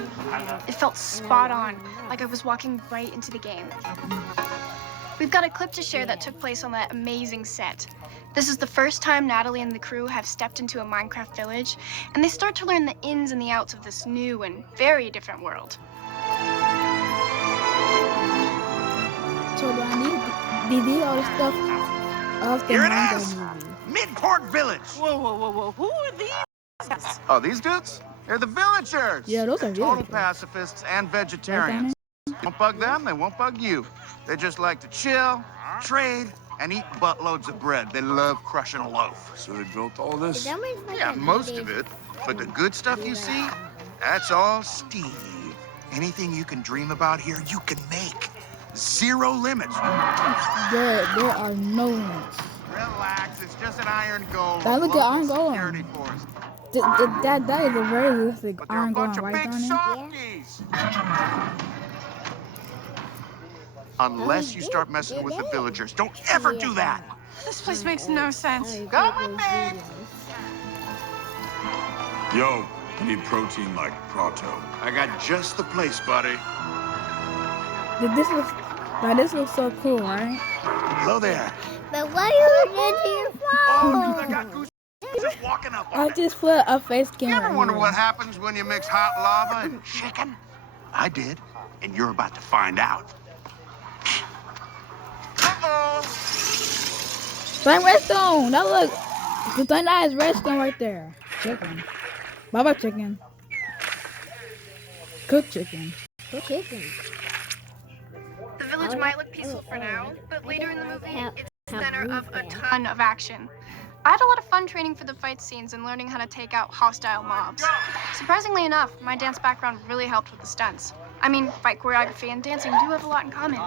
visuals. It felt spot on, like I was walking right into the game. We've got a clip to share that took place on that amazing set. This is the first time Natalie and the crew have stepped into a Minecraft village, and they start to learn the ins and the outs of this new and very different world. So do I need all the stuff of the Minecraft movie? Midport Village. Whoa. Who are these? Oh, these dudes? They're the villagers. Yeah, those are Total villagers. pacifists and vegetarians. Won't bug them, they won't bug you. They just like to chill, trade, and eat buttloads of bread. They love crushing a loaf. So they built all this? Yeah, most of it. But the good stuff you see, that's all Steve. Anything you can dream about here, you can make. Zero limits. There are no limits. Relax, it's just an iron golem. That look at iron golem. Security force. That is a very realistic But they're a iron bunch golem, of right, big Donnie? softies. Unless you start messing with the villagers. Don't ever do that. This place makes no sense. Go with me. Yo, I need protein like Prato. I got just the place, buddy. This looks so cool, right? Hello there. But why are you into your Oh, phone? I got goose just walking up I on it. just put a face You camera. ever wonder here. what happens when you mix hot lava and chicken? I did, and you're about to find out. Uh-oh. Find redstone. That look. That is redstone right there. Chicken. Baba chicken. Cooked chicken. Chicken. The village might look peaceful for now, but later in the movie, it's the center of a ton of action. I had a lot of fun training for the fight scenes and learning how to take out hostile mobs. Surprisingly enough, my dance background really helped with the stunts. I mean, fight choreography and dancing do have a lot in common.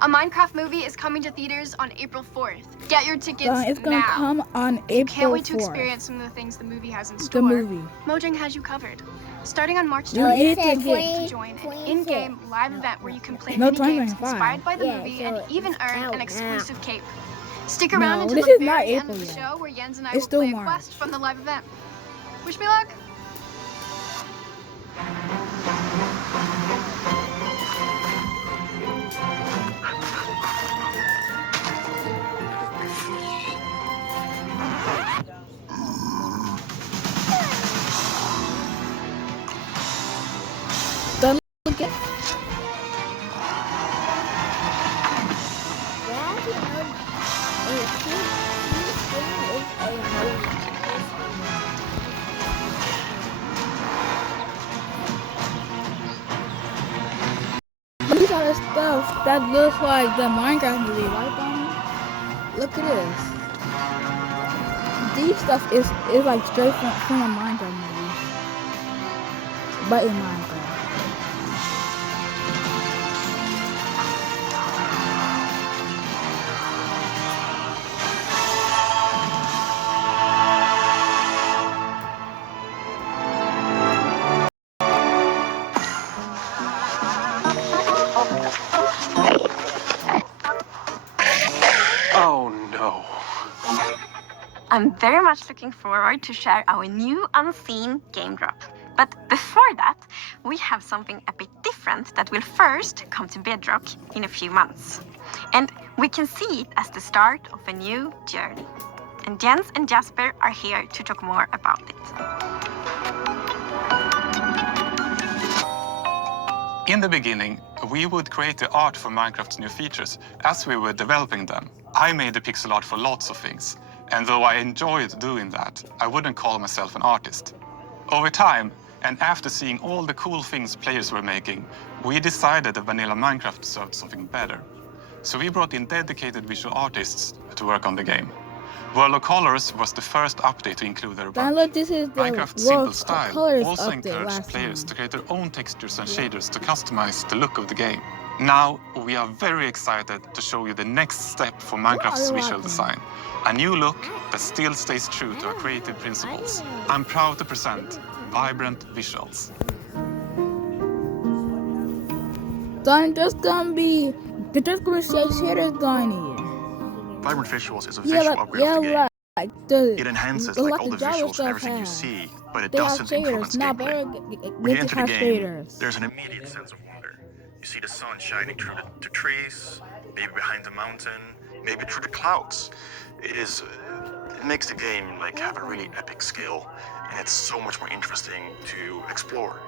A Minecraft movie is coming to theaters on April 4th. Get your tickets It's gonna now. come on If you April can't wait to 4th. experience some of the things the movie has in store, The movie. Mojang has you covered. Starting on March You 20th, need to you get- to join an in-game live event where you can play No, mini games 2025. inspired by the Yeah, movie so and even it's earn out an now. exclusive cape. Stick around No, until this the is not very end April of the yet. show where Jens and I It's will still play a March. quest from the live event. Wish me luck. Don't look at. These are the stuff that looks like the Minecraft movie, right, Donnie? Look at this. These stuff is like straight from a Minecraft movie, but in Minecraft. Oh no. I'm very much looking forward to share our new unseen game drop. But before that, we have something a bit different that will first come to Bedrock in a few months. And we can see it as the start of a new journey. And Jens and Jasper are here to talk more about it. In the beginning, we would create the art for Minecraft's new features as we were developing them. I made the pixel art for lots of things, and though I enjoyed doing that, I wouldn't call myself an artist. Over time, and after seeing all the cool things players were making, we decided that vanilla Minecraft deserved something better. So we brought in dedicated visual artists to work on the game. World of Colors was the first update to include their bunch. Download, this is the Minecraft's simple World style Colors also update encouraged last players time. to create their own textures and shaders to customize the look of the game. Now, we are very excited to show you the next step for Minecraft's visual design. A new look that still stays true to our creative principles. I'm proud to present vibrant visuals. Donnie, there's gonna be shaders going here. Vibrant Visuals is a Yeah, visual like, upgrade of the game. like the It enhances like like all the the Java visuals and stuff everything you has. see, but but it they have doesn't influence shaders. Nah, gameplay. but When you enter the have game, shaders. there's an immediate sense of wonder. You see the sun shining through the trees, maybe behind the mountain, maybe through the clouds. It makes the game like have a really epic scale, and it's so much more interesting to explore.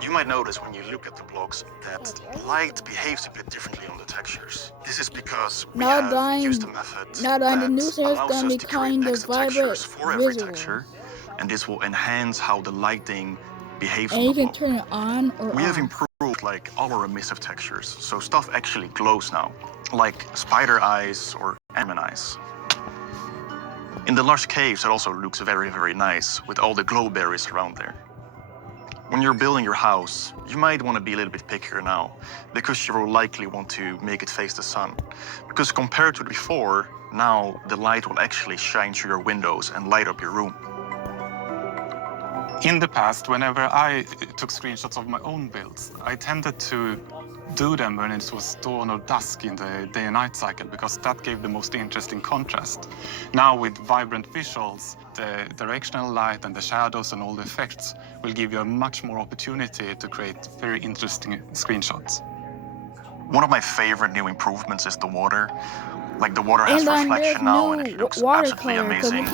You might notice when you look at the blocks that light behaves a bit differently on the textures. This is because we Now have used a dying, method now dying, the that new series allows gonna us be to create kind of extra vibrant textures for every visuals. texture, and this will enhance how the lighting behaves And on you the can block. turn it on or We have off. improved like our emissive textures, so stuff actually glows now, like spider eyes or almond eyes. In the lush caves, it also looks very, very nice with all the glow berries around there. When you're building your house, you might want to be a little bit pickier now, because you will likely want to make it face the sun. Because compared to before, now the light will actually shine through your windows and light up your room. In the past, whenever I took screenshots of my own builds, I tended to do them when it was dawn or dusk in the day and night cycle, because that gave the most interesting contrast. Now with vibrant visuals, the directional light and the shadows and all the effects will give you a much more opportunity to create very interesting screenshots. One of my favorite new improvements is the water. Like the water has And then reflection there's now and it new looks absolutely watercolor. amazing.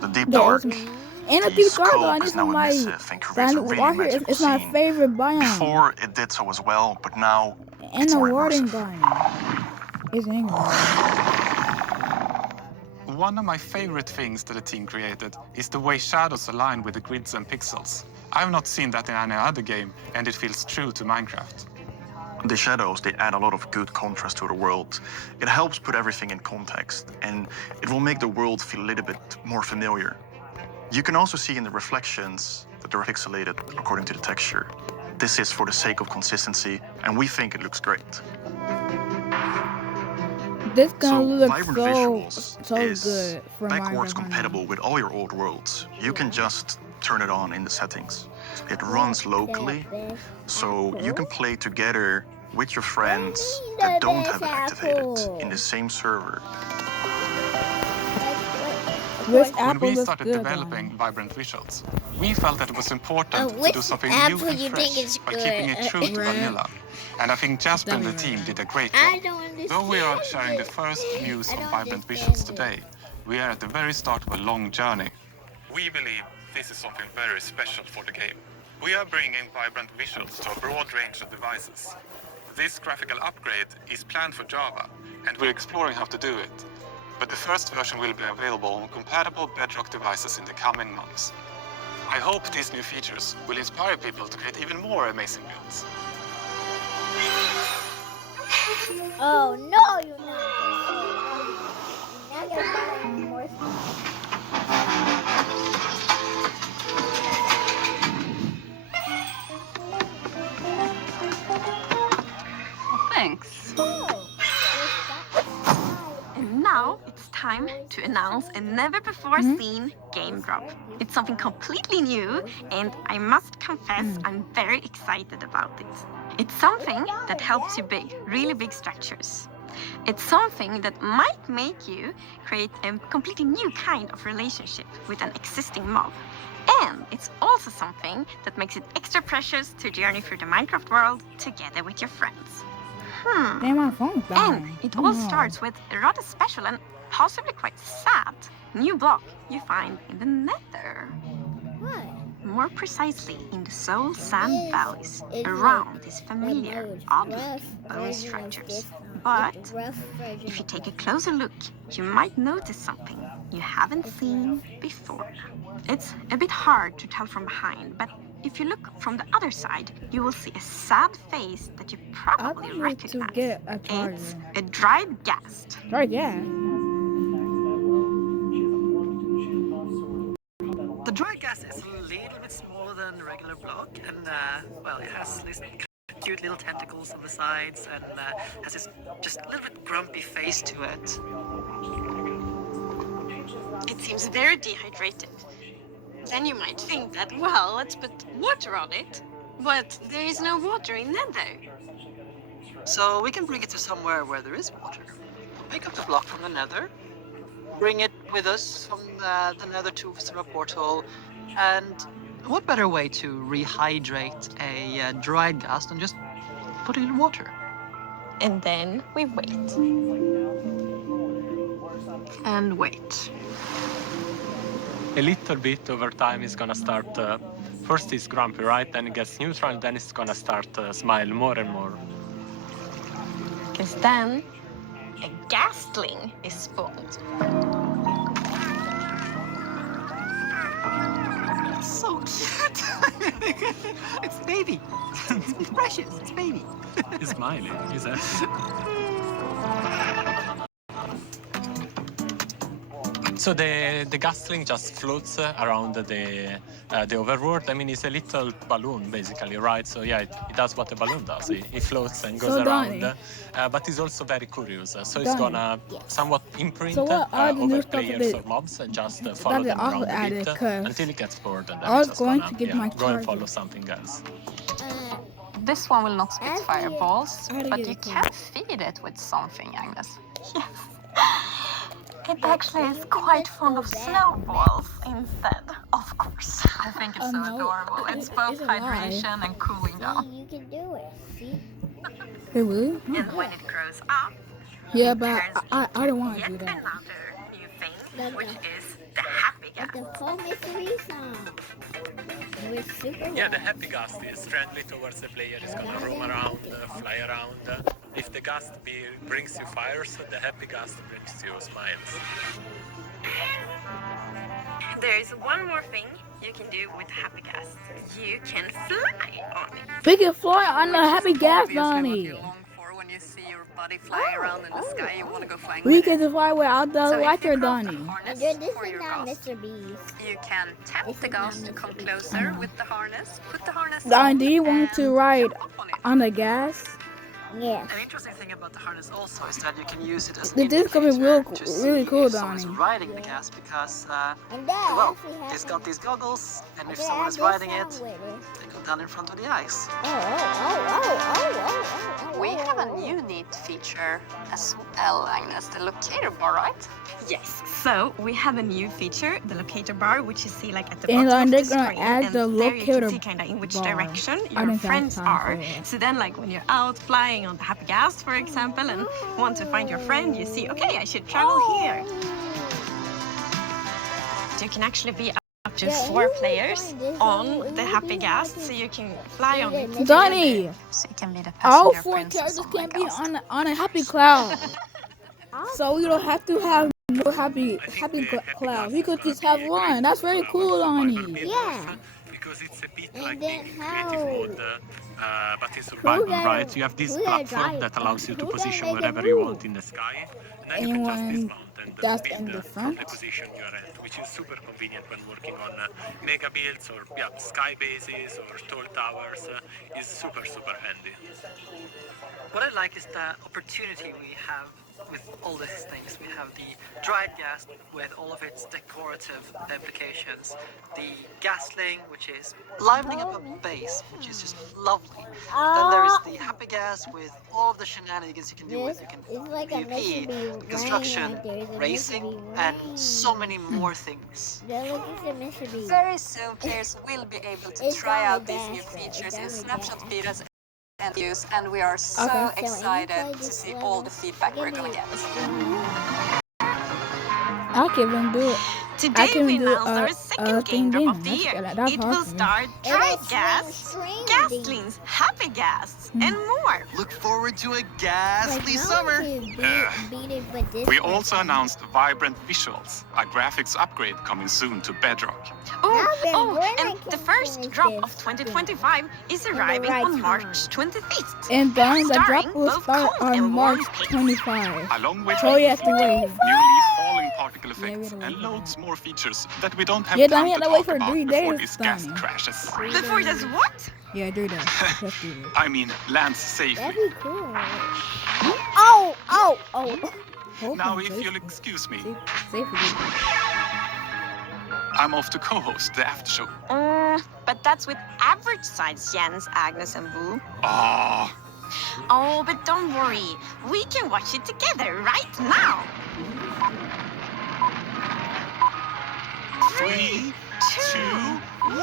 The deep dark, And a the deep dark scope line is is now my emissive and creates a really water. magical It's my scene. favorite biome. Before it did so as well, but now And it's the more water immersive. biome is England. One of my favorite things that the team created is the way shadows align with the grids and pixels. I've not seen that in any other game, and it feels true to Minecraft. The shadows, they add a lot of good contrast to the world. It helps put everything in context, and it will make the world feel a little bit more familiar. You can also see in the reflections that they're pixelated according to the texture. This is for the sake of consistency, and we think it looks great. This gonna look Vibrant so Visuals is good for backwards Minecraft. compatible with all your old worlds. You can just turn it on in the settings. It runs locally, so you can play together with your friends that don't have it activated in the same server. This When apple we looks started good. developing vibrant visuals, we felt that it was important to which do something new apple and you think fresh is by keeping it good? true to Red. vanilla. And I think Jasper and the Definitely team red. did a great I job. don't understand. Though we are sharing the first news I on don't vibrant understand visuals today, we are at the very start of a long journey. We believe this is something very special for the game. We are bringing vibrant visuals to a broad range of devices. This graphical upgrade is planned for Java, and we're exploring how to do it. But the first version will be available on compatible Bedrock devices in the coming months. I hope these new features will inspire people to create even more amazing builds. Oh no, you're not. You're not gonna buy any more stuff. Thanks. And now it's time to announce a never-before-seen game drop. It's something completely new, and I must confess I'm very excited about it. It's something that helps you build really big structures. It's something that might make you create a completely new kind of relationship with an existing mob. And it's also something that makes it extra precious to journey through the Minecraft world together with your friends. Damn, my phone's dying. And it all starts with a rather special and possibly quite sad new block you find in the Nether. What? More precisely in the Soul Sand This Valleys, is around like these the familiar, most oddly rough bone version of structures. this. But It's a rough version if you of take a this. closer look, you might notice something you haven't seen before. It's a bit hard to tell from behind, but if you look from the other side, you will see a sad face that you I probably need to recognize. get a It's charger. a dried ghast. Right, yeah. The dry gas is a little bit smaller than a regular block, and well, it has this cute little tentacles on the sides, and has this just a little bit grumpy face to it. It seems very dehydrated. Then you might think that, well, let's put water on it. But there is no water in Nether. So we can bring it to somewhere where there is water. Pick up the block from the Nether, bring it with us from the Nether to through a portal, And what better way to rehydrate a dried gas than just put it in water? And then we wait. And wait. A little bit over time is gonna start. First he's grumpy, right? Then it gets neutral, then it's gonna start smile more and more. Because then a gasling is spawned. So cute! It's baby. It's precious. It's baby. He's smiling. He's happy. So the gasling just floats around the overworld. I mean, it's a little balloon, basically, right? So yeah, it does what a balloon does. It floats and goes around. But it's also very curious. So it's gonna somewhat imprint over players or mobs and just follow them around a bit until it gets bored, and then it's just gonna go and follow something else. This one will not spit fireballs, but you can feed it with something, Agnes. Yes. It actually is quite fond of snowballs instead, of course. I think it's so adorable. It's both hydration and cooling down. You can do it. See? They will? And when it grows up, Yeah, but I don't want to yet do that. another new thing, which is the happy gas. The whole mystery song. We're super Yeah, the happy gust is friendly towards the player. It's gonna roam around, fly around. If the gust brings you fires, the happy gust brings you smiles. There's one more thing you can do with happy gas. You can fly on it. We can fly on the happy gas, Donnie. When you see your buddy flying around in the sky, you want to go flying We with can it. fly without the So if lighter, you crop the Donnie. harness This for is your not gust, Mr. Beast. you can tap the gust to come closer with the harness. Put the harness Donnie, on do you want to and ride jump up on it. on the gas? Yes. An interesting thing about the harness also is that you can use it as an This is gonna be indicator real, to see really cool, if someone's Donnie. riding the gas because, And that well, actually has it's got these goggles, and if I someone is did have riding this it, sound with it. they go down in front of the ice. We have a new neat feature as well, Agnes, the locator bar, right? Yes, so we have a new feature, the locator bar, which you see like at the And bottom of they're the gonna screen. add And the there you can locator see kind of in which bar. direction I your think friends that's time are. for it. So then like when you're out flying on the happy gas, for example, and want to find your friend, you see, okay, I should travel here. So you can actually be up to 4 players on the happy gas, so you can fly on it. Donnie, So you can be the all passenger 4 princess characters on my can be gust. on a happy cloud. So you don't have to have more happy clouds. You could just have one. That's very cool, Donnie. Yeah. Because it's a bit And like then being creative how- mode, but it's survival, gotta- right? You have this who gotta platform drive- that allows you to who gotta position make it wherever you move? want in the sky, and then you can just Anyone dismount and just build in the from front? the position you're at, which is super convenient when working on mega builds or sky bases or tall towers. Is super handy. What I like is the opportunity we have with all these things. We have the dried gas with all of its decorative applications, the gasling, which is livening up a base, which is just lovely. Then there is the happy gas with all of the shenanigans you can do with. You can It's like a PvP, Mr. construction, Beast. There's a racing, Mr. Beast. and so many more things. They're looking for Mr. Beast. Very soon, players will be able to It's try only out these new dash, features in it's only snapshot dash. videos and views, and we are so Okay. So excited inside to this see level, all the feedback we're gonna get. I can even do it. Today can we do announced a- our a second thing game drop of game. the That's year. good. That's It hard will for me. start And dry it's gas, string gaslings, happy gas, and more. Look forward to a Like, ghastly no summer. one can beat it, but this We one also can. announced vibrant visuals, a graphics upgrade coming soon to Bedrock. Oh, when I and can the first finish drop this of 2025 is arriving right on time. March 25th. And then the Starring drop will both start cold on and March warm pace. 25. Along with So you have to wait. new leaf falling particle Yeah, we effects have to and wait for loads more features that we don't have Yeah, time don't to have to wait talk for about 3 before days, this gas Donnie. crashes. Before this what? Yeah, do that. Let's do it. I mean, lands safely. That'd be cool. Oh. Hold Now, on, if safe- you'll excuse me, safely. I'm off to co-host the after show. But that's with average size Jens, Agnes, and Boo. Oh, Oh, but don't worry. We can watch it together right now. 3, 2, 1!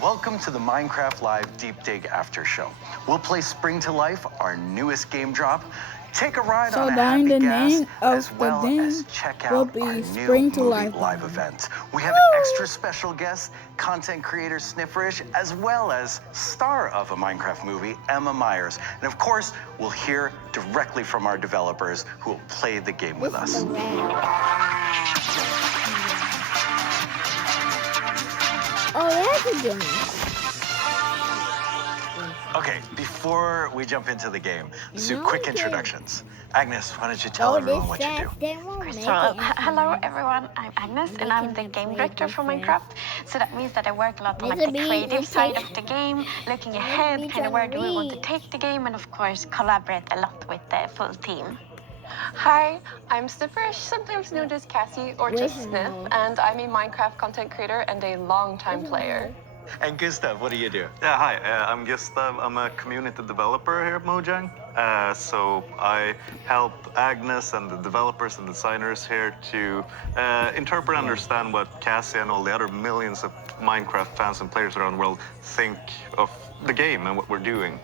Welcome to the Minecraft Live Deep Dig After Show. We'll play Spring to Life, our newest game drop. Take a ride on a Darn, happy the gas, name of as the well game as check will out be our new Spring to movie Life. live event. We have extra special guests, content creator Snifferish, as well as star of a Minecraft movie, Emma Myers. And of course, we'll hear directly from our developers who will play the game with us. Oh, that's a good one. Okay, before we jump into the game, let's do No, quick okay. introductions. Agnes, why don't you tell everyone what you do? So, hello everyone, I'm Agnes and I'm the game director for Minecraft. So that means that I work a lot on like, the creative side of the game, looking ahead, kind of where do we want to take the game, and of course collaborate a lot with the full team. Hi, I'm Snifferish, sometimes known as Cassie or just Sniff, and I'm a Minecraft content creator and a long-time player. And Gustav, what do you do? Yeah, hi, I'm Gustav. I'm a community developer here at Mojang. So I help Agnes and the developers and designers here to interpret and understand what Cassie and all the other millions of Minecraft fans and players around the world think of the game and what we're doing.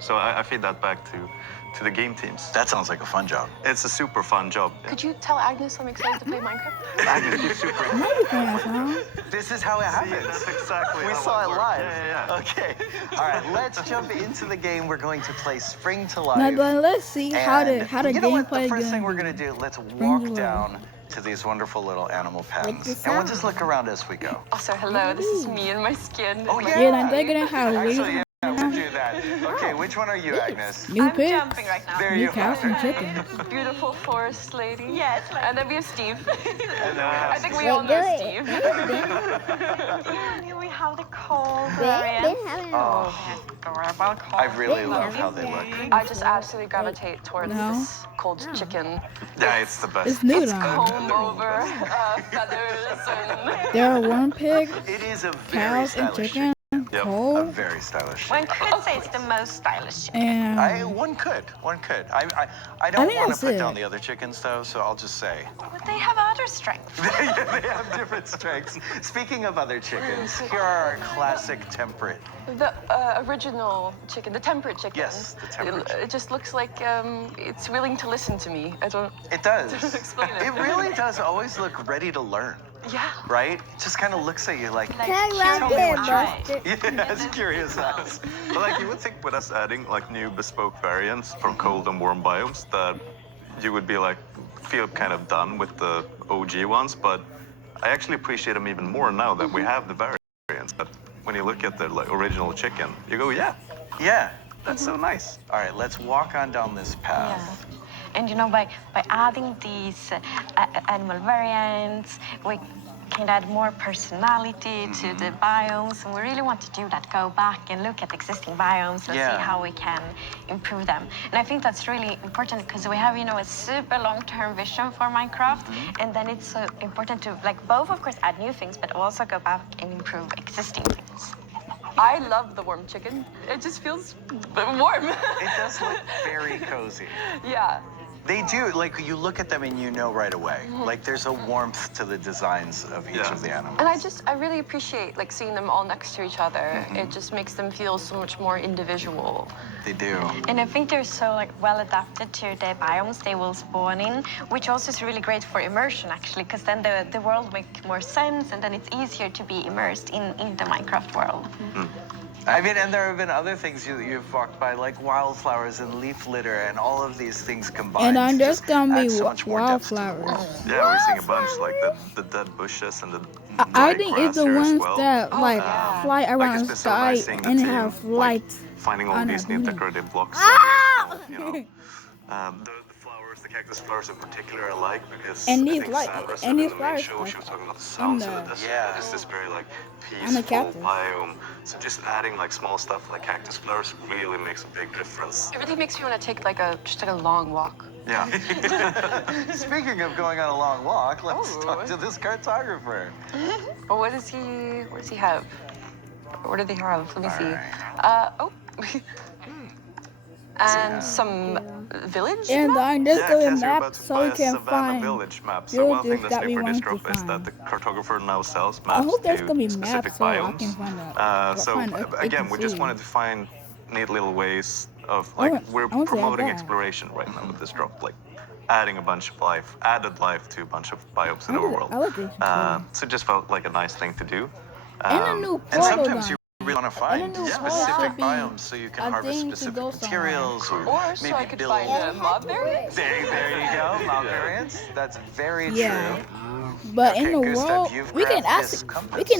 So I feed that back to the game teams. That sounds like a fun job. It's a super fun job. Could you tell Agnes I'm excited to play Minecraft? Agnes, you're super This is how it happens. That's exactly We how saw it works. live. Yeah. Okay. All right, let's jump into the game. We're going to play Spring to Life. Now, but let's see how the you know what? gameplay The first is thing gonna we're be. going to do, let's to walk Life. down to these wonderful little animal pens. the And we'll just sound. look around as we go. Also, hello, this is me and my skin. Oh, and my yeah. Yeah, and they're gonna have Actually, weird yeah, we'll do that. Okay, which one are you, Agnes? new I'm pigs, jumping right now. There new you cows are. and chickens. Beautiful forest lady. Yes, And then we have Steve. And then we have I think we Wait, all do know it. Steve. and here we have the cold Been variant. having Oh, Adorable cold. I really love how they look. I just absolutely gravitate towards No. this cold chicken. Yeah, it's the best. It's new It's now. comb over, feathers, and... There are worm pigs, It is a very cows, and stylish chickens, A coal, very stylish One could say it's the most stylish chicken. and One could. I I don't think want that's to put it. down the other chickens, though, so I'll just say. But they have other strengths. They have different strengths. Speaking of other chickens, here are our classic temperate. The original chicken, the temperate chicken. Yes, the temperate chicken. It just looks like it's willing to listen to me. I don't... It does. Explain it. It really does always look ready to learn, Yeah. right? Just kind of looks at you like, Turn right there, Buster. yes, curious eyes. But like you would think with us adding like new bespoke variants for cold and warm biomes that you would be like feel kind of done with the OG ones, but I actually appreciate them even more now that we have the variants. But when you look at the like original chicken, you go, yeah, that's so nice. All right, let's walk on down this path. Yeah. And you know, by adding these animal variants, we can add more personality to the biomes. And we really want to do that, go back and look at existing biomes and see how we can improve them. And I think that's really important because we have, you know, a super long-term vision for Minecraft. And then it's so important to, like, both, of course, add new things, but also go back and improve existing things. I love the warm chicken. It just feels warm. It does look very cozy. Yeah. They do, like, you look at them and you know right away. Like, there's a warmth to the designs of each of the animals. And I really appreciate like seeing them all next to each other. It just makes them feel so much more individual. They do. And I think they're so like well adapted to the biomes they will spawn in, which also is really great for immersion actually, because then the world makes more sense and then it's easier to be immersed in the Minecraft world. I mean, and there have been other things you've walked by, like wildflowers and leaf litter and all of these things combined. and I'm just gonna add be so much more depth to the wildflowers. world. Yeah, we're seeing a bunch like the dead bushes and the I dry think grass it's the here as ones well. that like fly around it's the been so sky nice seeing the and team, have like, light. finding all on these our new building. decorative blocks. You know, the flowers, the cactus flowers in particular, I like because And I these think like- Sandra and said in these the main flowers, show, like, she was talking about the sounds of the- the desert. Yeah. It's this very like And the peaceful cactus. biome. So just adding like small stuff like cactus flowers really makes a big difference. It really makes me want to take like just a long walk. Yeah. Speaking of going on a long walk, let's Oh. talk to this cartographer. But what does he have? What do they have? Let me see. All Oh. And some village. And there's Yeah, going Cassie, you're map about to so buy we a can Savannah find Village map. So one thing villages that's that we new for want this to drop is that find. the cartographer now sells I maps hope there's to gonna be specific maps so I biomes. can find Again, we just wanted to find neat little ways of like we're promoting exploration right now with this drop, like adding a bunch of life, added life to a bunch of biomes in our world. So it just felt like a nice thing to do. And a new And portal sometimes you really want to find specific biomes so you can harvest specific materials or so maybe I could build. find a mob variant. There you go, mob variants. That's very true. But in the Gustav, world, you've we can grabbed this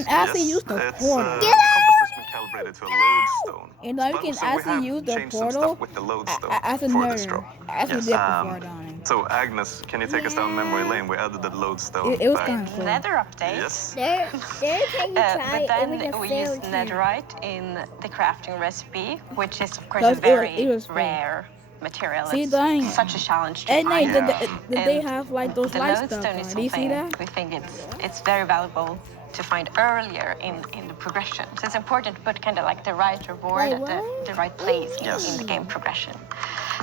actually use the portal. The compass has been calibrated to a lodestone. And we can actually use the changed some portal stuff with the lodestone as a for this nerd. drop. As we did before, Donnie. So Agnes, can you take us down memory lane? We added the lodestone. It was back. kind of cool. Nether update. Yes. There can you try But then it with a we fail used team. netherite in the crafting recipe, which is of course Because a very it was rare material. See, It's Donnie. such a challenge to And find. they have like those The light stuff lodestone on. is Do you see something that? we think it's very valuable to find earlier in the progression. So it's important to put kind of like the right reward Wait, at the right place Yes. in the game progression.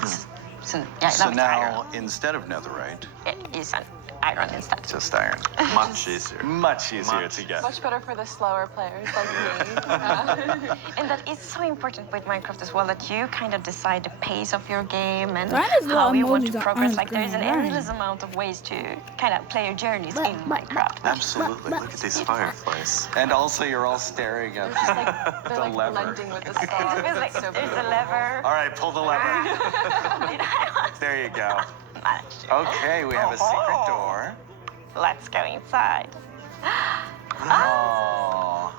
So So that now, instead of netherite, it is an iron instead. just iron. Much easier. Much easier to get. Much better for the slower players like me. And that is so important with Minecraft as well, that you kind of decide the pace of your game and That is how what you want to emojis are progress. on Like there's an screen, right? endless amount of ways to kind of play your journeys in Minecraft. Absolutely. Look at these fireflies. And also, you're all staring at They're the like lever. blending with the stars. It feels like It's so there's beautiful. a lever. All right, pull the lever. There you go. Okay, we have a secret door. Let's go inside. Oh.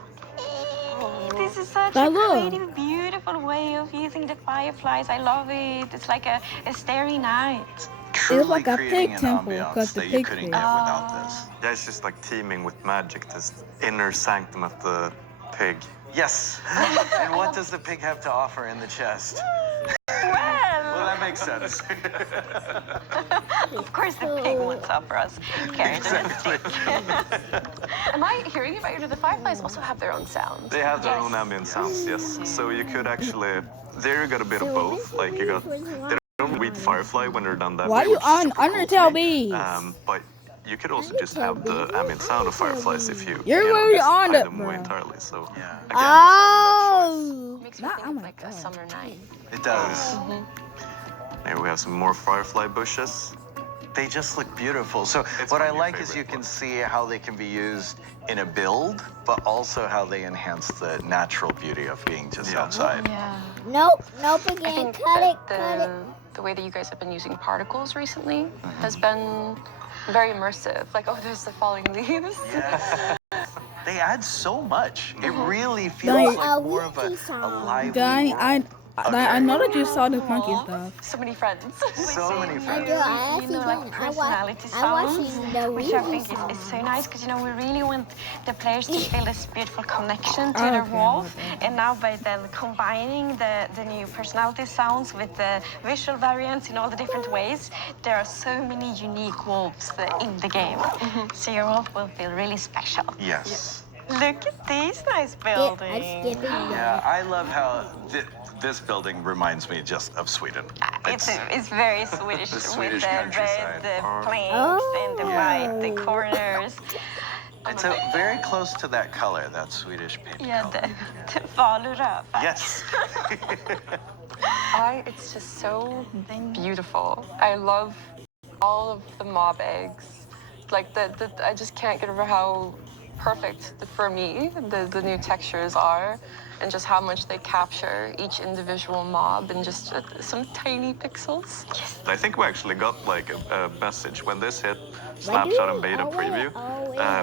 This is such But a look. creative, beautiful way of using the fireflies. I love it. It's like a starry night. Truly like a creating pig an temple, ambiance 'cause the that you pig couldn't thing. get without this. Yeah, it's just like teeming with magic, this inner sanctum of the pig. Yes. And what does the pig have to offer in the chest? Well, that makes sense. Of course, the pig wants to offer us carrots and a stick. Am I hearing it right? Or do the fireflies also have their own sound? They have their own ambient sounds, yes. So you could actually, there you got a bit of both. Like you got, they don't read firefly when they're done that Why way, you which is on super cool to Undertale me. bees? But you could also just have the ambient sound of fireflies if you, You're you know, really just on hide it, them away bro. entirely. So Yeah. again, it's Oh, Makes me think of like a summer night. It does. here we have some more firefly bushes. They just look beautiful. So It's what my I new like is favorite you can one. see how they can be used in a build, but also how they enhance the natural beauty of being just outside. Yeah. Nope I again. think Cut it, that cut it. the way that you guys have been using particles recently has been very immersive. Like, oh, there's the falling leaves. Yeah. They add so much. It really feels Like- like more of a lively Donnie, world. I know that you saw the monkey stuff. So many friends. So many I friends. do. I You know, actually like did. personality I sounds, watching the which I Weeble think song. is so nice because, you know, we really want the players to feel this beautiful connection to their Okay, wolf. And now by then combining the new personality sounds with the visual variants in all the different ways, there are so many unique wolves in the game. So your wolf will feel really special. Yes. Look at these nice I'm buildings. skipping Yeah, I love how this building reminds me just of Sweden. It's very Swedish, The with Swedish the countryside. red planks and the white, the corners. It's very close to that color, that Swedish paint Yeah, color. the Faluröp. Yes. It's just so beautiful. I love all of the mob eggs. Like I just can't get over how perfect for me the new textures are, and just how much they capture each individual mob in just some tiny pixels. I think we actually got like a message when this hit Snapshot and beta preview.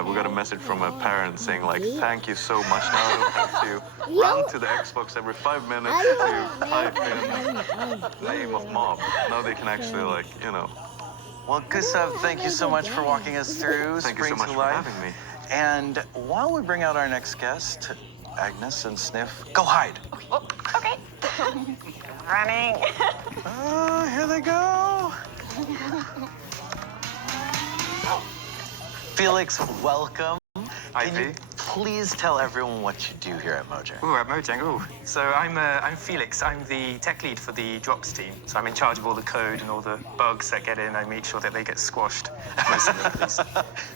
We got a message from a parent saying like, "Thank you so much. Now I don't have to run to the Xbox every 5 minutes to type in name of mob. Now they can actually like, you know." Well, Gustav, thank you so much for walking us through Thank you Spring so much to for Life. having me. And while we bring out our next guest, Agnes and Sniff, go hide. Oh, okay. Running. Oh, here they go. Felix, welcome. Hi, Can you P. please tell everyone what you do here at Mojang. Ooh, at Mojang. Ooh. So I'm Felix. I'm the tech lead for the drops team. So I'm in charge of all the code and all the bugs that get in. I make sure that they get squashed. Most of them, at least.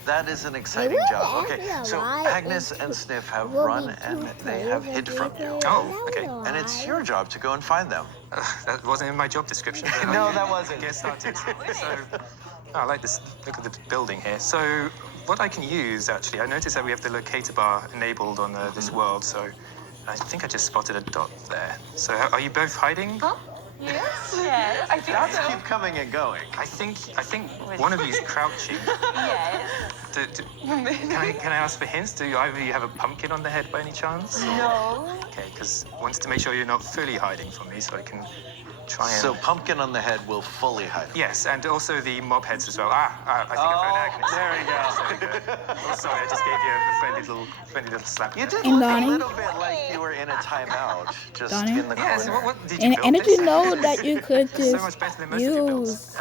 That is an exciting job. Okay, so Agnes and Sniff have run and they have hid from you. Oh, okay. And it's your job to go and find them. That wasn't in my job description. But No, that wasn't. Get started. So, I like this. Look at the building here. So, what I can use actually, I noticed that we have the locator bar enabled on this world. So, I think I just spotted a dot there. So, are you both hiding? Huh? Yes. Yes. I think Dots so. keep coming and going. I think one of you is crouching. Yes. Can I ask for hints? Do either of you have a pumpkin on the head by any chance? No. Okay, because I want to make sure you're not fully hiding from me, so I can try and... So pumpkin on the head will fully hide. Yes, and also the mob heads as well. I think I found Agnes. There we go. So good. Oh, sorry, I just gave you a friendly little slap. You did And look Donnie? a little bit like you were in a timeout, just Donnie? in the corner. Yeah, so what did you build And did this? you know that you could So just much better than most of your builds. use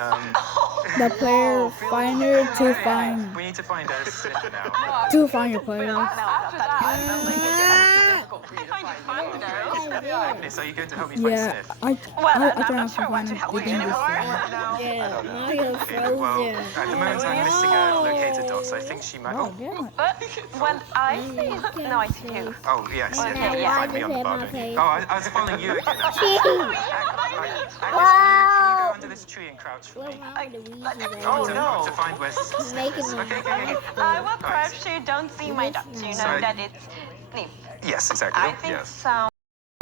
the player finder to find We need to find a sniffer now. your players? After that, I felt like it gets difficult for you to find them. Agnes, are you going to help me find Yeah, Sniff? I I'm try not to sure what find to the help you game anymore. Yeah, now you're Okay, well, frozen. at the moment I'm missing a locator dot, so I think she might... Oh, yeah. But when I see... No, I see you. Oh, yes, yeah, Okay, you yeah. find me on the bar, don't you? Oh, I was following you again. Agnes, can you go under this tree and crouch for me? Oh, no. To find where Sniff is. Making Okay. I will crouch so you don't see my dots. You know Sorry. that it's Sniff. Yes, exactly. I think Yes. so.